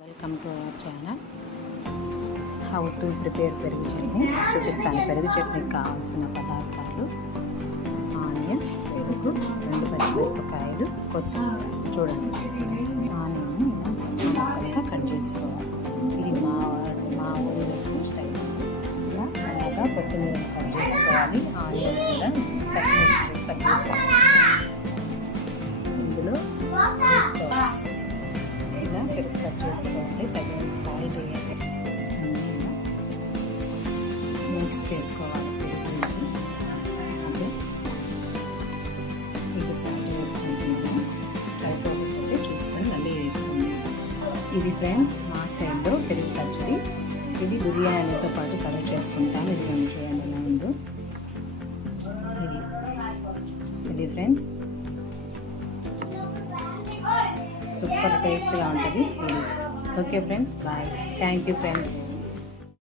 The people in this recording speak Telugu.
Welcome to our channel how to prepare perugu chutney. చూపిస్తాను. పెరుగు చట్నీకి కావాల్సిన పదార్థాలు. ఆనియన్ పెరుగు రెండు పచ్చిమిరపకాయలు కొత్తిమీర. చూడండి. ఆనియన్ ఇలా సన్నగా కట్ చేసుకోవాలి. ఇది మా మా ఊరి స్టైల్. ఇలా సన్నగా కొత్తిమీర కట్ చేసుకోవాలి. ఆనియన్. ఇలా కట్ చేసుకోవాలి తగినంత సాల్ట్ వేయాలి మిక్స్ చేసుకోవాలి. పెరుగుని అదే ఇది సాల్ట్ వేసుకుంటున్నాను సరిపోకపోతే చూసుకొని మళ్ళీ వేసుకున్నాను ఇది ఫ్రెండ్స్ మా స్టైల్లో పెరుగు పచ్చడి. ఇది బిర్యానీతో పాటు సర్వ్ చేసుకుంటాను. ఇది మేము చూడండి ఎలా ఉందో. ఇది. ఇది ఫ్రెండ్స్ సూపర్ టేస్ట్గా ఉంటుంది. Okay friends bye. Thank you friends.